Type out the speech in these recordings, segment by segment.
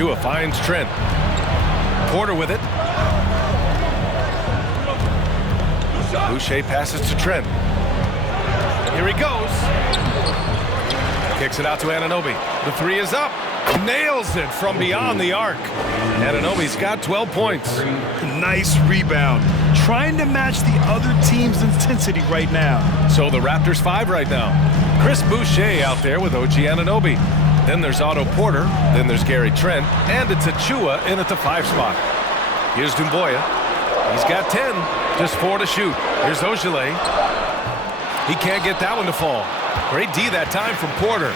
Chua finds Trent. Porter with it. Boucher passes to Trent. Here he goes. Kicks it out to Anunoby. The three is up. Nails it from beyond the arc. Anunoby's got 12 points. Nice rebound. Trying to match the other team's intensity right now. So the Raptors 5 right now. Chris Boucher out there with OG Anunoby. Then there's Otto Porter. Then there's Gary Trent. And it's Achua in at the 5 spot. Here's Doumbouya. He's got 10. Just 4 to shoot. Here's Ojale. He can't get that one to fall. Great D that time from Porter.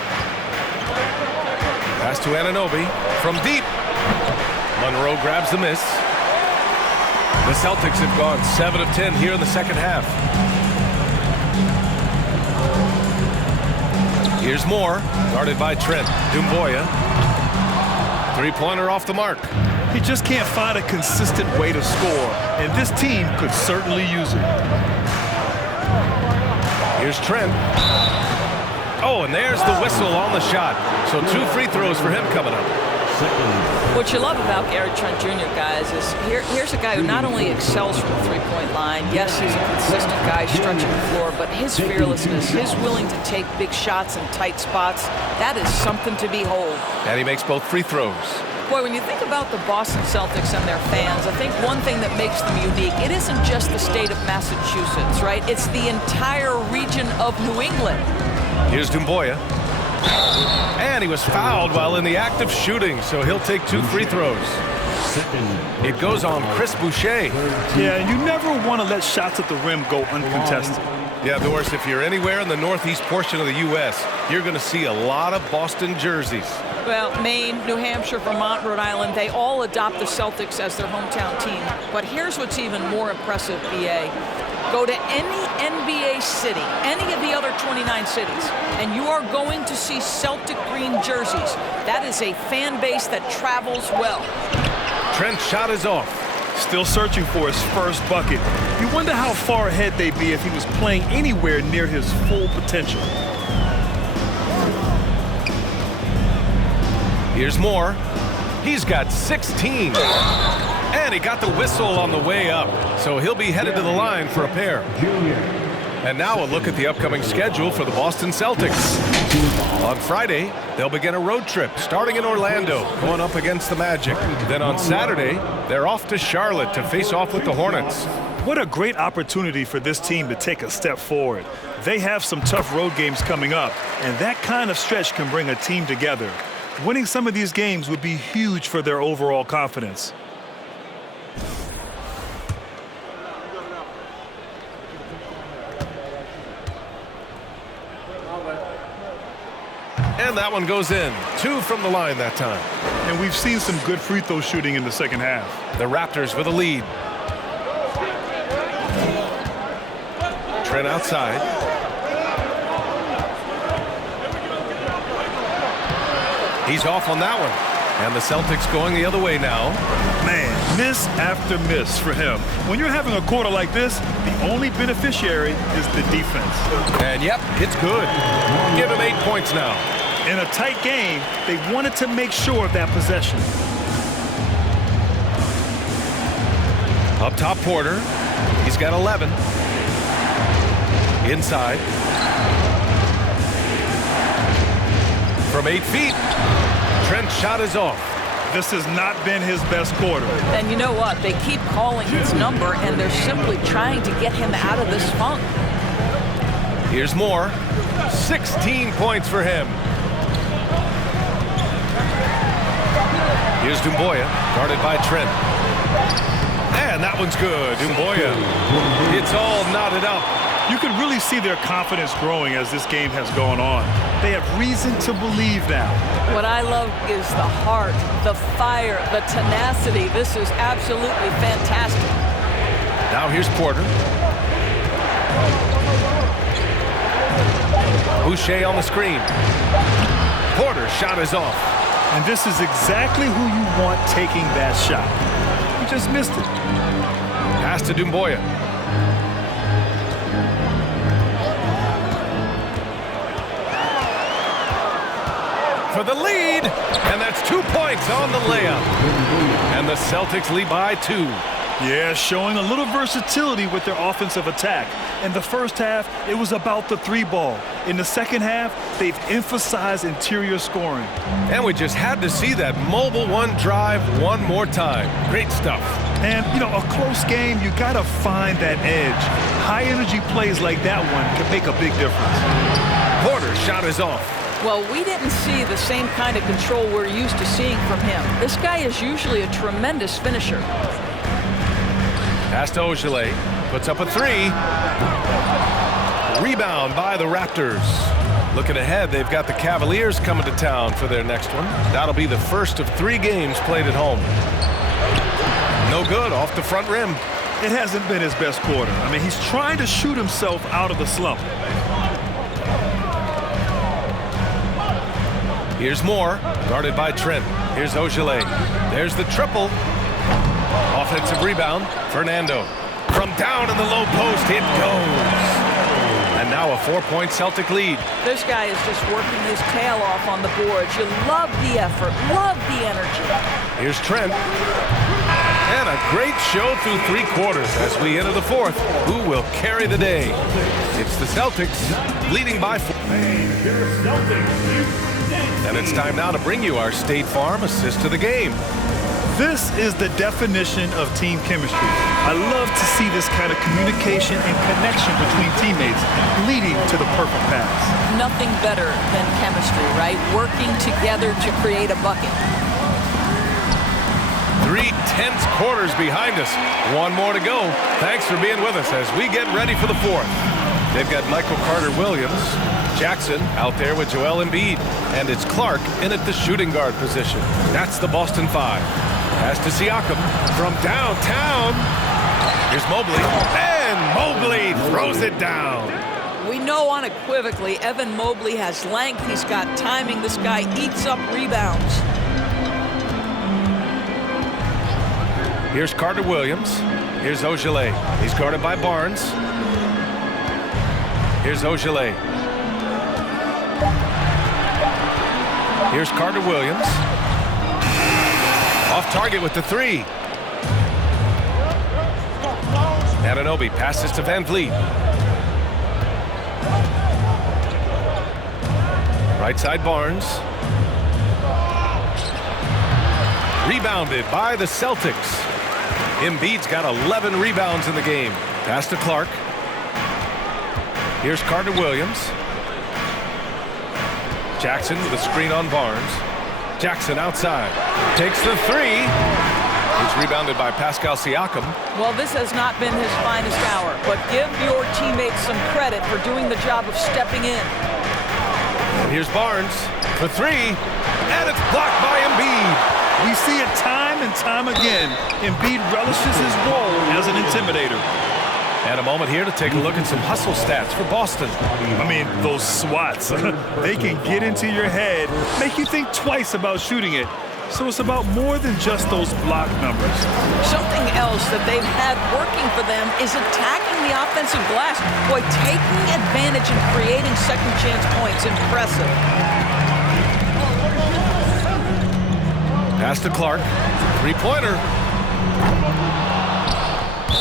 Pass to Anunoby from deep. Monroe grabs the miss. The Celtics have gone 7 of 10 here in the second half. Here's Moore, guarded by Trent. Doumbouya. Three-pointer off the mark. He just can't find a consistent way to score, and this team could certainly use it. Here's Trent. Oh, and there's the whistle on the shot. So 2 free throws for him coming up. What you love about Gary Trent Jr., guys, is here's a guy who not only excels from the three-point line. Yes, he's a consistent guy stretching the floor, but his fearlessness, his willing to take big shots in tight spots, that is something to behold. And he makes both free throws. Boy, when you think about the Boston Celtics and their fans, I think one thing that makes them unique, it isn't just the state of Massachusetts, right? It's the entire region of New England. Here's Doumbouya. And he was fouled while in the act of shooting, so he'll take 2 free throws. It goes on Chris Boucher. Yeah, and you never want to let shots at the rim go uncontested. Yeah, Doris, if you're anywhere in the northeast portion of the U.S., you're going to see a lot of Boston jerseys. Well, Maine, New Hampshire, Vermont, Rhode Island, they all adopt the Celtics as their hometown team. But here's what's even more impressive, BA. Go to any NBA city, any of the other 29 cities, and you are going to see Celtic green jerseys. That is a fan base that travels well. Trent's shot is off. Still searching for his first bucket. You wonder how far ahead they'd be if he was playing anywhere near his full potential. Here's Moore. He's got 16. And he got the whistle on the way up. So he'll be headed to the line for a pair. And now a look at the upcoming schedule for the Boston Celtics. On Friday, they'll begin a road trip starting in Orlando, going up against the Magic. Then on Saturday, they're off to Charlotte to face off with the Hornets. What a great opportunity for this team to take a step forward. They have some tough road games coming up, and that kind of stretch can bring a team together. Winning some of these games would be huge for their overall confidence. And that one goes in. 2 from the line that time. And we've seen some good free throw shooting in the second half. The Raptors with a lead. Trent outside. He's off on that one. And the Celtics going the other way now. Man, miss after miss for him. When you're having a quarter like this, the only beneficiary is the defense. And yep, it's good. Give him 8 points now. In a tight game, they wanted to make sure of that possession. Up top, Porter. He's got 11. Inside. From 8 feet. Trent's shot is off. This has not been his best quarter. And you know what? They keep calling his number, and they're simply trying to get him out of this funk. Here's Moore. 16 points for him. Here's Doumbouya, guarded by Trent. And that one's good. Doumbouya. It's all knotted up. You can really see their confidence growing as this game has gone on. They have reason to believe now. What I love is the heart, the fire, the tenacity. This is absolutely fantastic. Now here's Porter. Boucher on the screen. Porter's shot is off. And this is exactly who you want taking that shot. He just missed it. Pass to Doumbouya. for the lead, and that's 2 points on the layup. And the Celtics lead by 2. Yeah, showing a little versatility with their offensive attack. In the first half, it was about the three ball. In the second half, they've emphasized interior scoring. And we just had to see that mobile one drive one more time. Great stuff. And, you know, a close game, you got to find that edge. High-energy plays like that one can make a big difference. Porter's shot is off. Well, we didn't see the same kind of control we're used to seeing from him. This guy is usually a tremendous finisher. Pass to Ogilvy. Puts up a three. Rebound by the Raptors. Looking ahead, they've got the Cavaliers coming to town for their next one. That'll be the first of 3 games played at home. No good, off the front rim. It hasn't been his best quarter. I mean, he's trying to shoot himself out of the slump. Here's Moore, guarded by Trent. Here's Ogilvy. There's the triple. Offensive rebound, Fernando. From down in the low post, it goes. And now a 4-point Celtic lead. This guy is just working his tail off on the boards. You love the effort, love the energy. Here's Trent. And a great show through 3 quarters as we enter the 4th. Who will carry the day? It's the Celtics leading by 4. And it's time now to bring you our State Farm assist to the game. This is the definition of team chemistry. I love to see this kind of communication and connection between teammates leading to the perfect pass. Nothing better than chemistry, right? Working together to create a bucket. 3 tense quarters behind us. 1 more to go. Thanks for being with us as we get ready for the 4th. They've got Michael Carter-Williams, Jackson out there with Joel Embiid, and it's Clark in at the shooting guard position. That's the Boston 5. Pass to Siakam from downtown. Here's Mobley, and Mobley throws it down. We know unequivocally Evan Mobley has length. He's got timing. This guy eats up rebounds. Here's Carter-Williams. Here's Ogilvy. He's guarded by Barnes. Here's Ogilvy. Here's Carter-Williams. Off target with the 3. Anunoby passes to Van Vliet. Right side Barnes. Rebounded by the Celtics. Embiid's got 11 rebounds in the game. Pass to Clark. Here's Carter-Williams. Jackson with a screen on Barnes. Jackson outside. Takes the 3. He's rebounded by Pascal Siakam. Well, this has not been his finest hour, but give your teammates some credit for doing the job of stepping in. And here's Barnes for 3. And it's blocked by Embiid. We see it time and time again. Embiid relishes his role as an intimidator. And a moment here to take a look at some hustle stats for Boston. I mean, those swats, they can get into your head, make you think twice about shooting it. So it's about more than just those block numbers. Something else that they've had working for them is attacking the offensive glass. Boy, taking advantage and creating second chance points. Impressive. Pass to Clark. 3-pointer.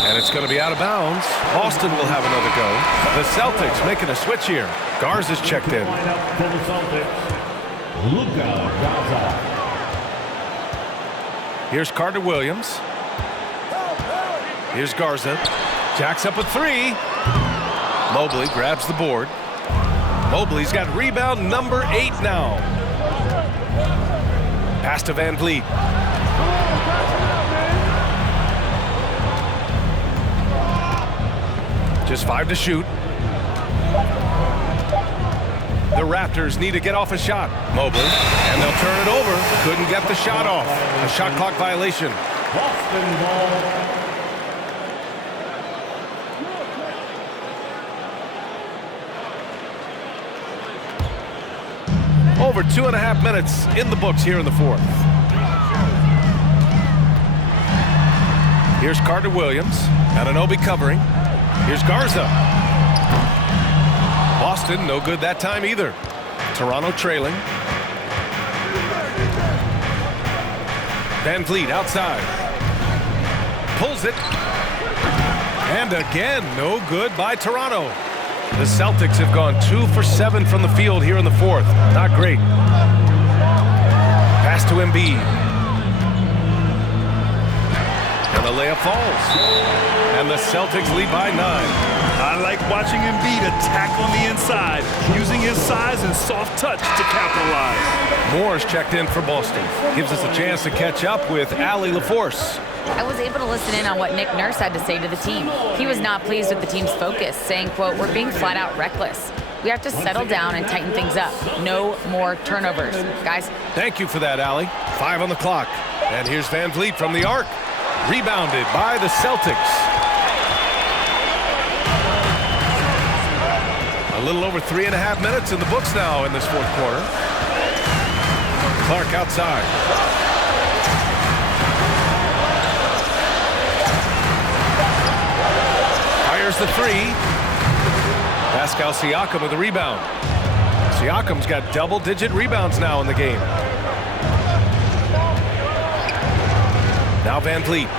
And it's going to be out of bounds. Boston will have another go. The Celtics making a switch here. Garza's checked in. Here's Carter-Williams. Here's Garza. Jacks up a 3. Mobley grabs the board. Mobley's got rebound number 8 now. Pass to Van Vliet. Just 5 to shoot. The Raptors need to get off a shot. Mobley, and they'll turn it over. Couldn't get the shot off. A shot clock violation. Boston ball. Over 2.5 minutes in the books here in the 4th. Here's Carter-Williams. Anunoby covering. Here's Garza. Boston, no good that time either. Toronto trailing. Van Vliet outside. Pulls it. And again, no good by Toronto. The Celtics have gone 2 for 7 from the field here in the fourth. Not great. Pass to Embiid. And the layup falls. And the Celtics lead by 9. I like watching Embiid attack on the inside, using his size and soft touch to capitalize. Moore's checked in for Boston. Gives us a chance to catch up with Allie LaForce. I was able to listen in on what Nick Nurse had to say to the team. He was not pleased with the team's focus, saying, quote, "We're being flat out reckless. We have to settle down and tighten things up. No more turnovers." Guys. Thank you for that, Allie. 5 on the clock. And here's Van Vliet from the arc. Rebounded by the Celtics. A little over 3.5 minutes in the books now in this fourth quarter. Clark outside. Fires the three. Pascal Siakam with the rebound. Siakam's got double-digit rebounds now in the game. Now Van Vliet.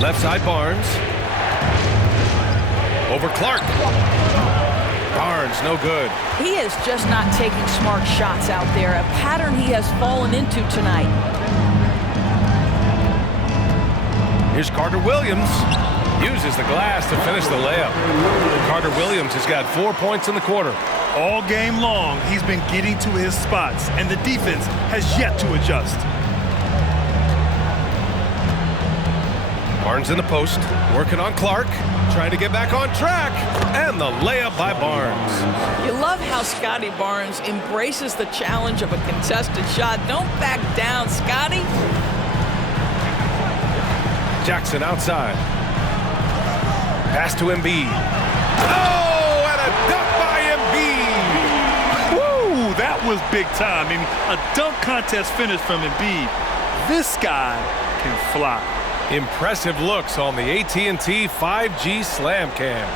Left side Barnes. Over Clark. Barnes, no good. He is just not taking smart shots out there, a pattern he has fallen into tonight. Here's Carter Williams. Uses the glass to finish the layup. Carter Williams has got 4 points in the quarter. All game long, he's been getting to his spots, and the defense has yet to adjust. Barnes in the post, working on Clark, trying to get back on track, and the layup by Barnes. You love how Scotty Barnes embraces the challenge of a contested shot. Don't back down, Scotty. Jackson outside. Pass to Embiid. Oh, and a dunk by Embiid. Woo, that was big time. I mean, a dunk contest finish from Embiid. This guy can fly. Impressive looks on the AT&T 5G Slam Cam.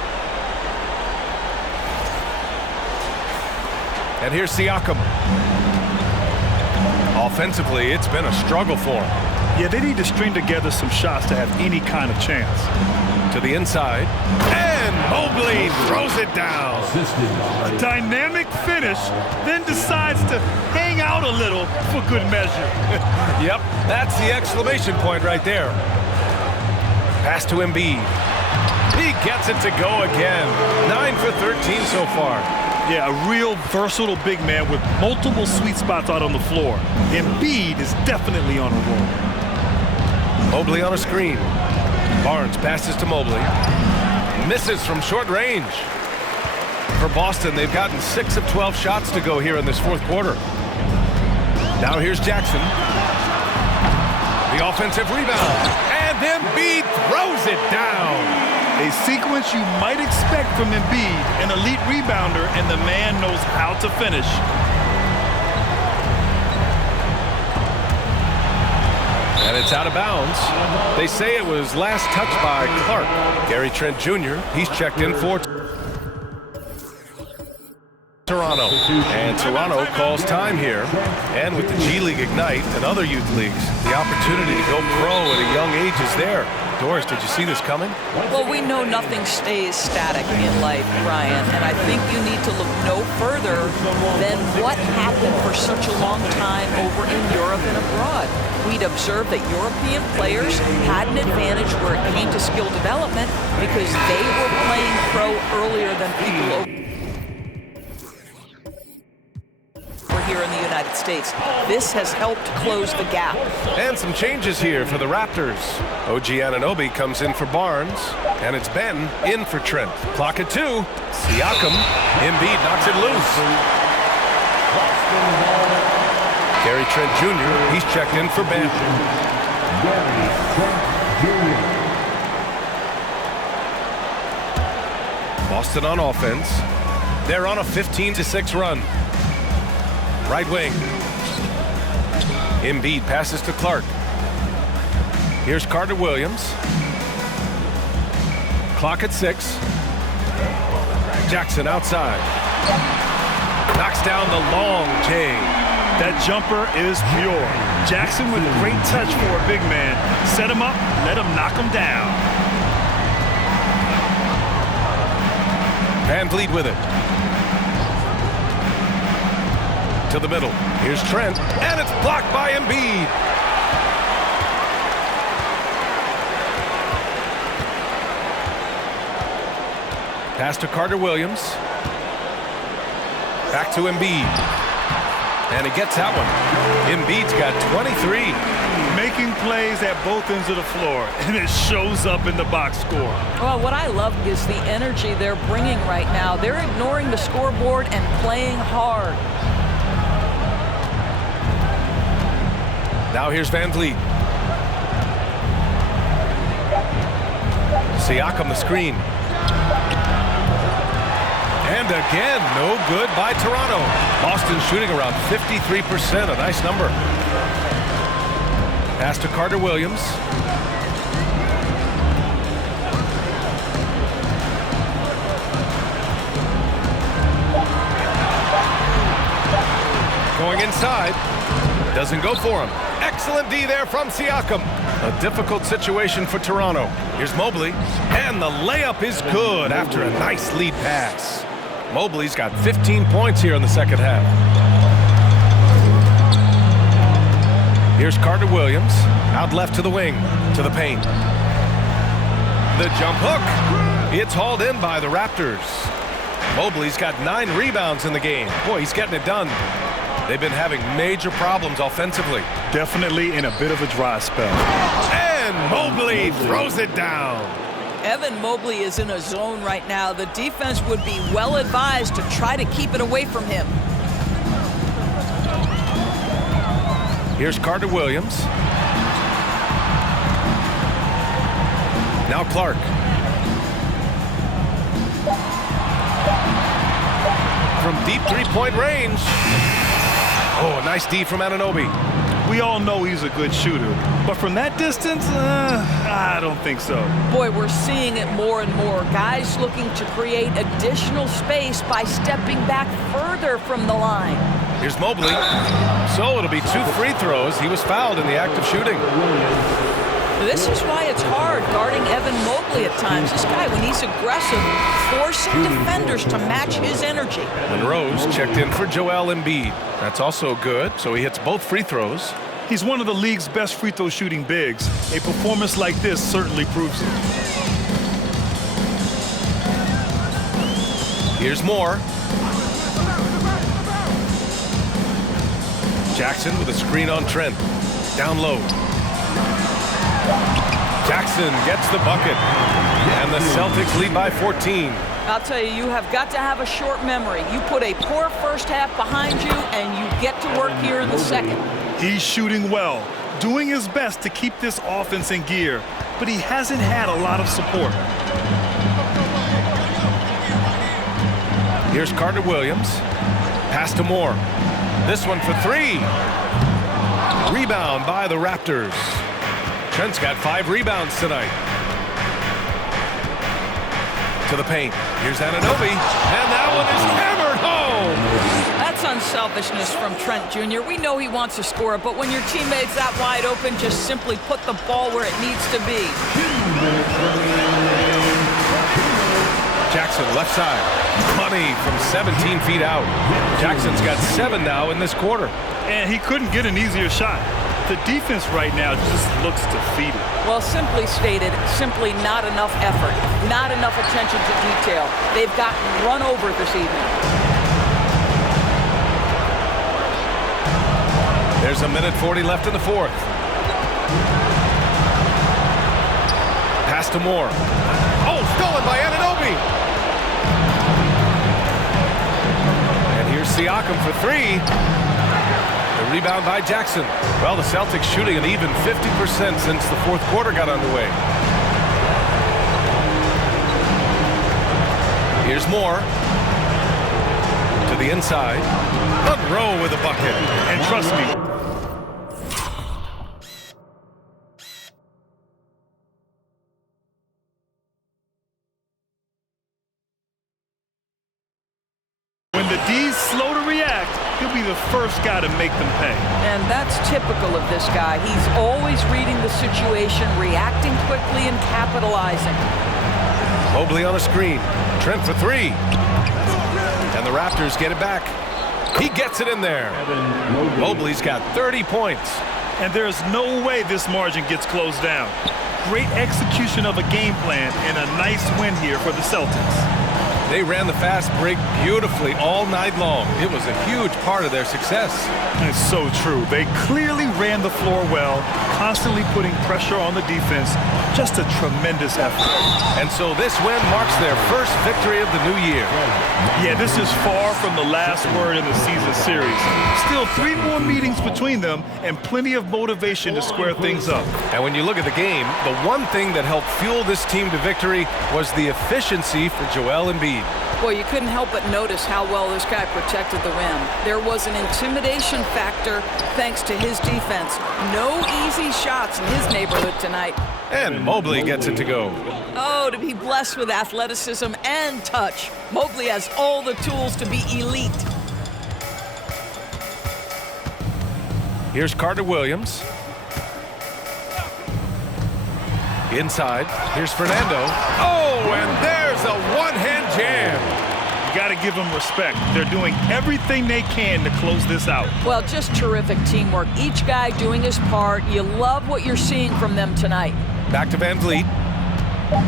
And here's Siakam. Offensively, it's been a struggle for him. Yeah, they need to string together some shots to have any kind of chance. To the inside. And Mobley throws it down. A dynamic finish, then decides to hang out a little for good measure. Yep, that's the exclamation point right there. Pass to Embiid. He gets it to go again. 9 for 13 so far. Yeah, a real versatile big man with multiple sweet spots out on the floor. Embiid is definitely on a roll. Mobley on a screen. Barnes passes to Mobley. Misses from short range. For Boston, they've gotten 6 of 12 shots to go here in this fourth quarter. Now here's Jackson. The offensive rebound. And Embiid throws it down. A sequence you might expect from Embiid, an elite rebounder, and the man knows how to finish. And it's out of bounds. They say it was last touched by Clark. Gary Trent Jr., he's checked in for Toronto. And Toronto calls time here. And with the G League Ignite and other youth leagues, the opportunity to go pro at a young age is there. Doris, did you see this coming? Well, we know nothing stays static in life, Ryan, and I think you need to look no further than what happened for such a long time over in Europe and abroad. We'd observed that European players had an advantage where it came to skill development because they were playing pro earlier than people over here in the United States. This has helped close the gap. And some changes here for the Raptors. OG Anunoby comes in for Barnes, and it's Ben in for Trent. Clock at 2. Siakam. Embiid knocks it loose. Gary Trent Jr., he's checked in for Ben. Boston on offense. They're on a 15-6 run. Right wing. Embiid passes to Clark. Here's Carter Williams. Clock at 6. Jackson outside. Knocks down the long J. That jumper is pure. Jackson with great touch for a big man. Set him up, let him knock him down. Van Vliet with it. To the middle. Here's Trent, and it's blocked by Embiid. Pass to Carter Williams. Back to Embiid. And he gets that one. Embiid's got 23. Making plays at both ends of the floor, and it shows up in the box score. Well, what I love is the energy they're bringing right now. They're ignoring the scoreboard and playing hard. Now here's Van Vliet. Siakam the screen. And again, no good by Toronto. Boston shooting around 53%, a nice number. Pass to Carter Williams. Going inside. Doesn't go for him. Excellent D there from Siakam. A difficult situation for Toronto. Here's Mobley. And the layup is good after a nice lead pass. Mobley's got 15 points here in the second half. Here's Carter Williams. Out left to the wing. To the paint. The jump hook. It's hauled in by the Raptors. Mobley's got 9 rebounds in the game. Boy, he's getting it done. They've been having major problems offensively. Definitely in a bit of a dry spell. And Mobley throws it down. Evan Mobley is in a zone right now. The defense would be well advised to try to keep it away from him. Here's Carter Williams. Now Clark. From deep three-point range. Oh, a nice D from Anunoby. We all know he's a good shooter, but from that distance, I don't think so. Boy, we're seeing it more and more. Guys looking to create additional space by stepping back further from the line. Here's Mobley. So it'll be 2 free throws. He was fouled in the act of shooting. This is why it's hard guarding Evan Mobley at times. This guy, when he's aggressive, forcing defenders to match his energy. Monroe's checked in for Joel Embiid. That's also good, so he hits both free throws. He's one of the league's best free throw shooting bigs. A performance like this certainly proves it. Here's Moore. Jackson with a screen on Trent. Down low. Jackson gets the bucket. And the Celtics lead by 14. I'll tell you, you have got to have a short memory. You put a poor first half behind you, and you get to work here in the second. He's shooting well, doing his best to keep this offense in gear, but he hasn't had a lot of support. Here's Carter Williams. Pass to Moore. This one for 3. Rebound by the Raptors. Trent's got 5 rebounds tonight. To the paint. Here's Anunoby. And that one is hammered home. That's unselfishness from Trent Jr. We know he wants to score, but when your teammate's that wide open, just simply put the ball where it needs to be. Jackson left side. Money from 17 feet out. Jackson's got 7 now in this quarter. And he couldn't get an easier shot. The defense right now just looks defeated. Well, simply stated, simply not enough effort, not enough attention to detail. They've gotten run over this evening. There's a minute 40 left in the fourth. Pass to Moore. Oh, stolen by Anunoby. And here's Siakam for 3. The rebound by Jackson. Well, the Celtics shooting an even 50% since the fourth quarter got underway. Here's Moore. To the inside. Monroe with a bucket. And trust me, when the D's slow to react, he'll be the first guy to make them pay. And that's typical of this guy. He's always reading the situation, reacting quickly, and capitalizing. Mobley on the screen. Trent for three. And the Raptors get it back. He gets it in there. Mobley's got 30 points. And there's no way this margin gets closed down. Great execution of a game plan and a nice win here for the Celtics. They ran the fast break beautifully all night long. It was a huge part of their success. It's so true. They clearly ran the floor well, constantly putting pressure on the defense. Just a tremendous effort. And so this win marks their first victory of the new year. Yeah, this is far from the last word in the season series. Still 3 more meetings between them and plenty of motivation to square things up. And when you look at the game, the one thing that helped fuel this team to victory was the efficiency for Joel Embiid. Well, you couldn't help but notice how well this guy protected the rim. There was an intimidation factor thanks to his defense. No easy shots in his neighborhood tonight. And Mobley gets it to go. Oh, to be blessed with athleticism and touch. Mobley has all the tools to be elite. Here's Carter Williams. Inside, here's Fernando. Oh, and there's a one-hand jam. You got to give them respect. They're doing everything they can to close this out. Well, just terrific teamwork. Each guy doing his part. You love what you're seeing from them tonight. Back to Van Vliet.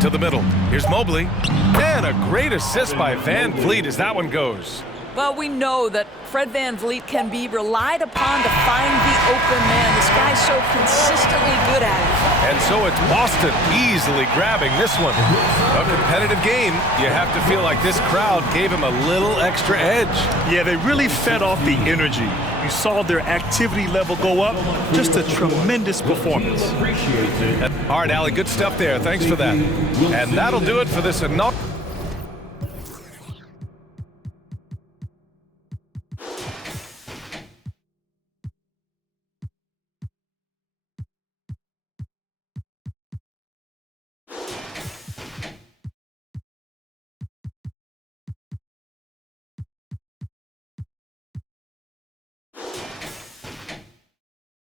To the middle. Here's Mobley. And a great assist by Van Vliet as that one goes. Well, we know that Fred Van Vliet can be relied upon to find the open man. This guy's so consistently good at it. And so it's Boston easily grabbing this one. A competitive game. You have to feel like this crowd gave him a little extra edge. Yeah, they really fed off the energy. You saw their activity level go up. Just a tremendous performance. All right, Allie, good stuff there. Thanks for that. And that'll do it for this inaugural.